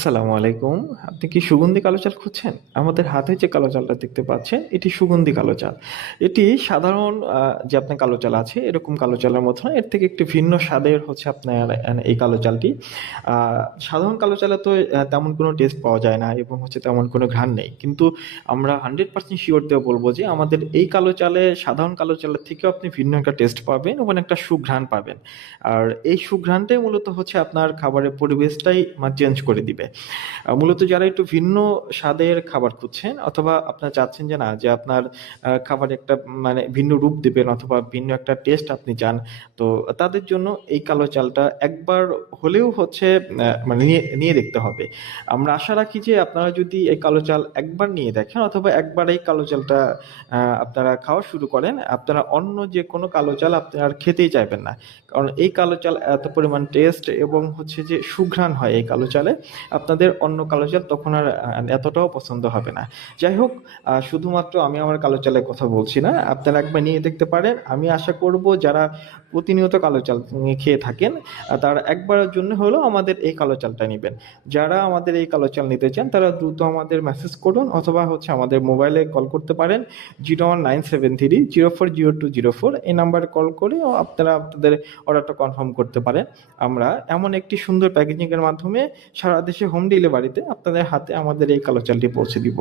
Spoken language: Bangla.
আসসালামু আলাইকুম। আপনি কি সুগন্ধি কালো চাল খুঁজছেন? আমাদের হাতে যে কালো চালটা দেখতে পাচ্ছেন, এটি সুগন্ধি কালো চাল। এটি সাধারণ যে আপনার কালো চাল আছে, এরকম কালো চালের মতো না। এর থেকে একটি ভিন্ন স্বাদের হচ্ছে আপনার এই কালো চালটি। আ সাধারণ কালো চালে তো তেমন কোনো টেস্ট পাওয়া যায় না এবং হচ্ছে তেমন কোনো ঘ্রাণ নেই। কিন্তু আমরা 100% সিওর দিয়ে বলব যে আমাদের এই কালো চালে সাধারণ কালো চালের থেকেও আপনি ভিন্ন একটা টেস্ট পাবেন এবং একটা সুঘ্রাণ পাবেন। আর এই সুঘ্রাণটাই মূলত হচ্ছে আপনার খাবারের পরিবেশটাই চেঞ্জ করে দিবে। মূলত যারা একটু ভিন্ন স্বাদের খাবার খুঁজছেন অথবা আপনারা চাচ্ছেন যে না যে আপনার খাবারে একটা ভিন্ন রূপ দিবেন অথবা ভিন্ন একটা টেস্ট আপনি চান, তো তাদের জন্য এই কালো চালটা একবার হলেও হচ্ছে নিয়ে নিয়ে দেখতে হবে। আমরা আশা রাখি যে আপনারা যদি এই কালো চাল একবার নিয়ে দেখেন অথবা একবার এই কালো চালটা আপনারা খাওয়া শুরু করেন, আপনারা অন্য যে কোনো কালো চাল আপনারা আর খেতেই চাইবেন না। কারণ এই কালো চাল এত পরিমাণ টেস্ট এবং হচ্ছে যে সুঘ্রাণ হয় এই কালো চালে, আপনাদের অন্য কালো চাল তখন আর এতটাও পছন্দ হবে না। যাই হোক, শুধুমাত্র আমি আমার কালো চালের কথা বলছি না, আপনারা একবার নিয়ে দেখতে পারেন। আমি আশা করব যারা প্রতিনিয়ত কালো চাল খেয়ে থাকেন, তারা একবারের জন্য হলেও আমাদের এই কালো চালটা নিবেন। যারা আমাদের এই কালো চাল নিতে চান তারা দ্রুত আমাদের মেসেজ করুন অথবা হচ্ছে আমাদের মোবাইলে কল করতে পারেন 019730400204। এই নাম্বারে কল করে আপনারা আপনাদের অর্ডারটা কনফার্ম করতে পারেন। আমরা এমন একটি সুন্দর প্যাকেজিং এর মাধ্যমে সারা দেশে হোম ডেলিভারিতে আপনাদের হাতে আমাদের এই কালো চালটি পৌঁছে দিব।